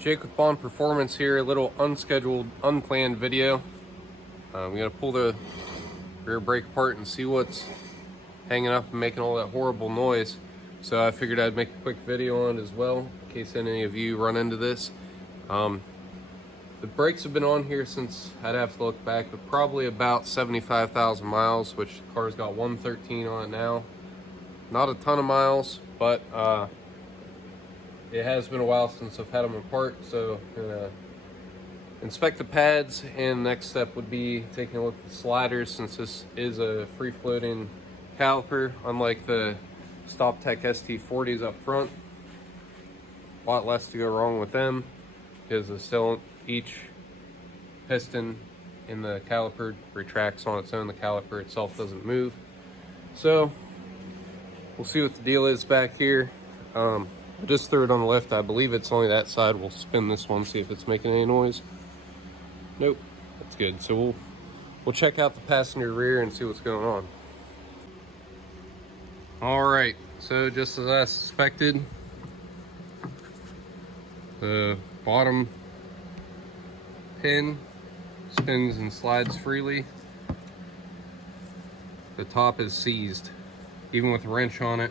Jake with Bond Performance here, a little unscheduled, unplanned video. I'm gonna pull the rear brake apart and see what's hanging up and making all that horrible noise. So I figured I'd make a quick video on it as well, in case any of you run into this. The brakes have been on here since, I'd have to look back, but probably about 75,000 miles, which the car's got 113 on it now. Not a ton of miles, but it has been a while since I've had them apart, so I'm gonna inspect the pads, and next step would be taking a look at the sliders, since this is a free-floating caliper, unlike the StopTech ST40s up front. A lot less to go wrong with them, because each piston in the caliper retracts on its own. The caliper itself doesn't move. So we'll see what the deal is back here. I just threw it on the lift. I believe it's only that side. We'll spin this one, see if it's making any noise. Nope, that's good. So we'll check out the passenger rear and see what's going on. All right, so just as I suspected, the bottom pin spins and slides freely. The top is seized, even with a wrench on it.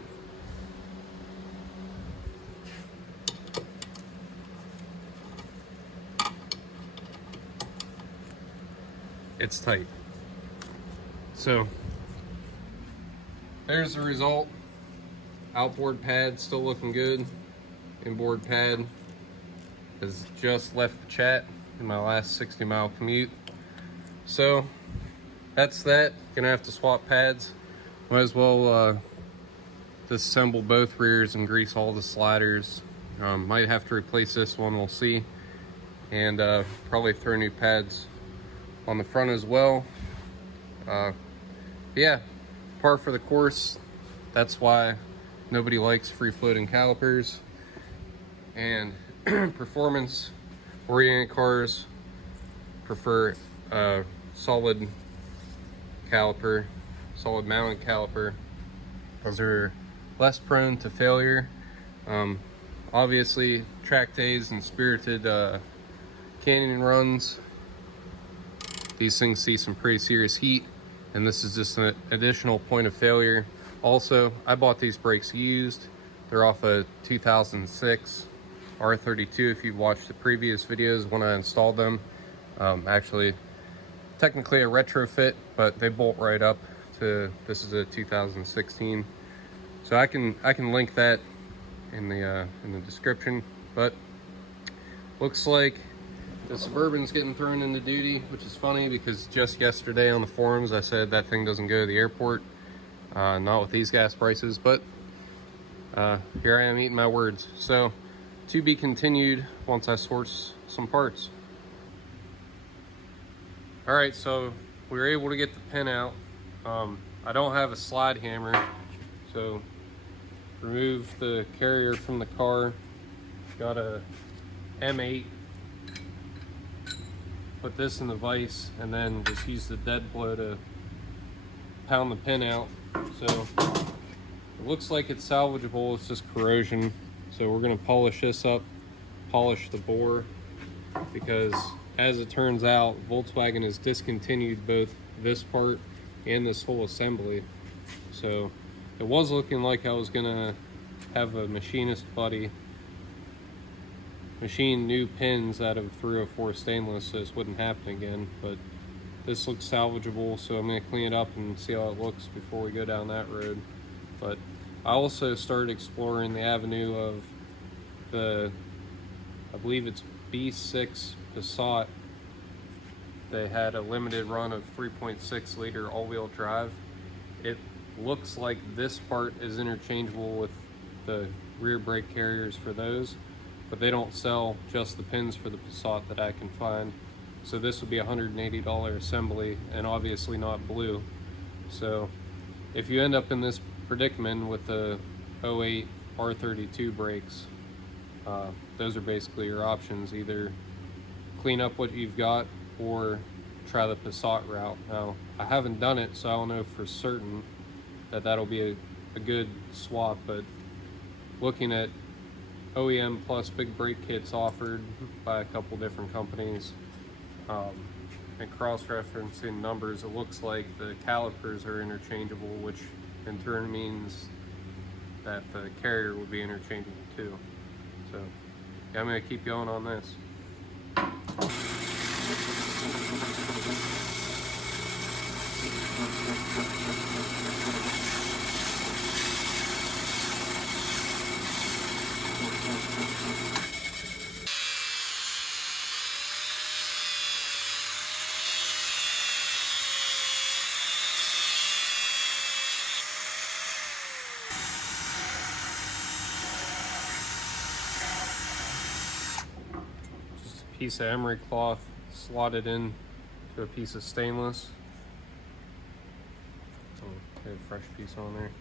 It's tight. So there's the result. Outboard pad still looking good. Inboard pad has just left the chat in my last 60-mile commute. So that's that. Gonna have to swap pads. Might as well disassemble both rears and grease all the sliders. Might have to replace this one, we'll see. And probably throw new pads on the front as well. Yeah, par for the course. That's why nobody likes free-floating calipers. And performance oriented cars prefer a solid caliper, solid mounted caliper. Those are less prone to failure. Obviously, track days and spirited canyon runs, these things see some pretty serious heat, and this is just an additional point of failure. Also, I bought these brakes used. They're off a 2006 R32. If you've watched the previous videos when I installed them, actually technically a retrofit, but they bolt right up to, this is a 2016. So I can link that in the description. But looks like the Suburban's getting thrown into duty, which is funny because just yesterday on the forums I said that thing doesn't go to the airport. Not with these gas prices, but here I am eating my words. So to be continued once I source some parts. All right, so we were able to get the pin out. I don't have a slide hammer, so remove the carrier from the car. Got a M8. Put this in the vise and then just use the dead blow to pound the pin out. So it looks like it's salvageable, it's just corrosion. So we're gonna polish this up, polish the bore, because as it turns out, Volkswagen has discontinued both this part and this whole assembly. So it was looking like I was gonna have a machinist buddy machine new pins out of 304 stainless so this wouldn't happen again, but this looks salvageable, so I'm going to clean it up and see how it looks before we go down that road. But I also started exploring the avenue of the, I believe it's B6 Passat. They had a limited run of 3.6 liter all-wheel drive. It looks like this part is interchangeable with the rear brake carriers for those, but they don't sell just the pins for the Passat that I can find. So this would be a $180 assembly, and obviously not blue. So if you end up in this predicament with the 08 R32 brakes, those are basically your options. Either clean up what you've got or try the Passat route. Now, I haven't done it, so I don't know for certain that that'll be a good swap, but looking at OEM plus big brake kits offered by a couple different companies. And cross-referencing numbers, it looks like the calipers are interchangeable, which in turn means that the carrier will be interchangeable too. So yeah, I'm going to keep going on this. Just a piece of emery cloth slotted in to a piece of stainless. Oh, get a fresh piece on there.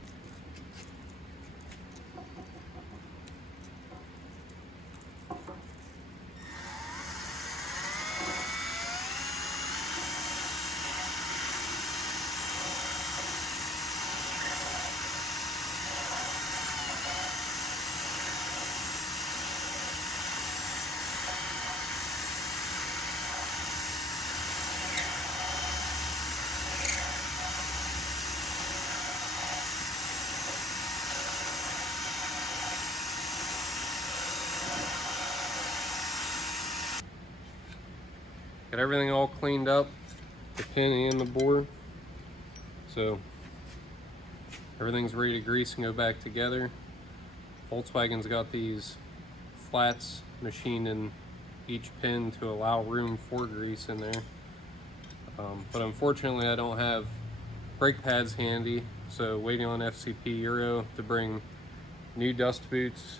Got everything all cleaned up, the pin and the bore. So everything's ready to grease and go back together. Volkswagen's got these flats machined in each pin to allow room for grease in there. But unfortunately I don't have brake pads handy, so waiting on FCP Euro to bring new dust boots,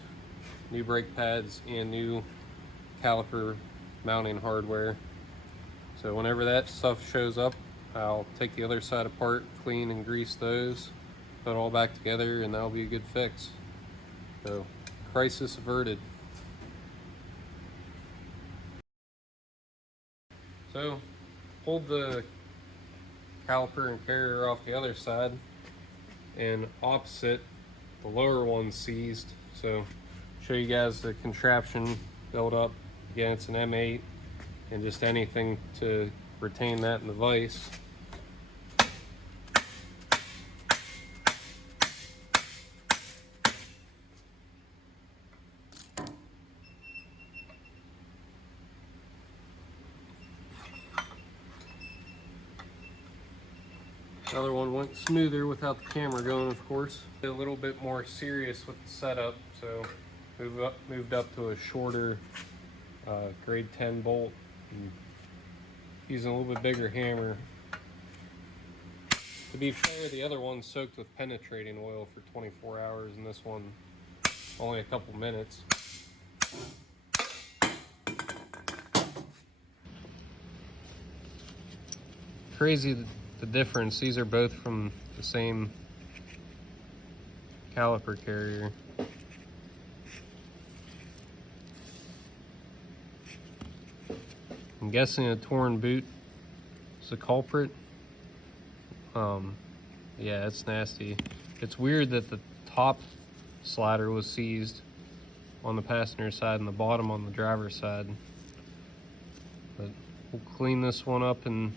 new brake pads, and new caliper mounting hardware. So whenever that stuff shows up, I'll take the other side apart, clean and grease those, put it all back together, and that'll be a good fix. So, crisis averted. So, pulled the caliper and carrier off the other side, and opposite, the lower one seized. So, show you guys the contraption built up. Again, it's an M8, and just anything to retain that in the vise. Another one went smoother without the camera going, of course. A little bit more serious with the setup, so moved up to a shorter grade 10 bolt. And using a little bit bigger hammer. To be fair, the other one soaked with penetrating oil for 24 hours, and this one only a couple minutes. Crazy the difference. These are both from the same caliper carrier. I'm guessing a torn boot is the culprit. Yeah, it's nasty. It's weird that the top slider was seized on the passenger side and the bottom on the driver's side. But we'll clean this one up and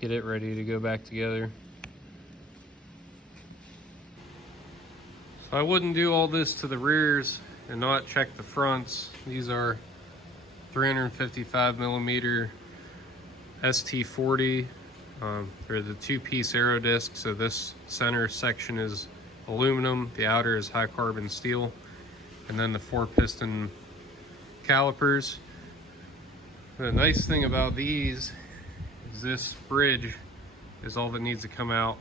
get it ready to go back together. So I wouldn't do all this to the rears and not check the fronts. These are 355 millimeter ST40. They're the two-piece aero disc, so this center section is aluminum, the outer is high carbon steel, and then the 4-piston calipers. The nice thing about these is this bridge is all that needs to come out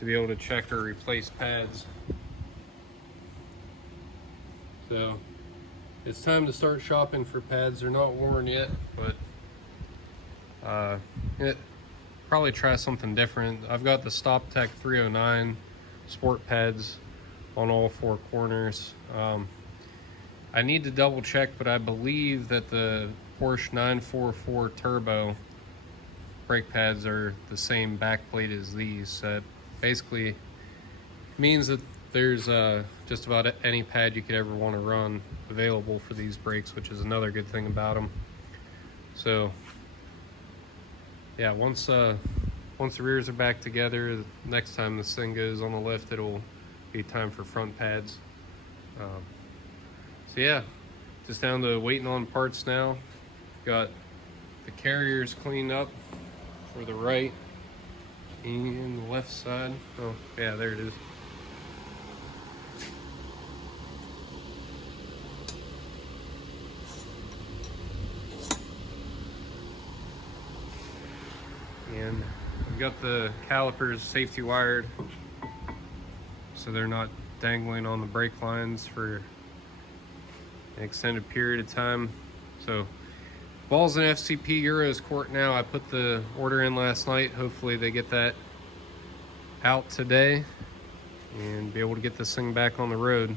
to be able to check or replace pads. So it's time to start shopping for pads. They're not worn yet, but probably try something different. I've got the StopTech 309 sport pads on all 4 corners. I need to double check, but I believe that the Porsche 944 Turbo brake pads are the same backplate as these. So that basically means that there's just about any pad you could ever want to run available for these brakes, which is another good thing about them. So yeah, once the rears are back together, next time this thing goes on the lift, it'll be time for front pads. So yeah, just down to waiting on parts now. Got the carriers cleaned up for the right and the left side. Oh yeah, there it is. And I've got the calipers safety wired so they're not dangling on the brake lines for an extended period of time. So ball's in FCP Euros court now. I put the order in last night. Hopefully they get that out today and be able to get this thing back on the road.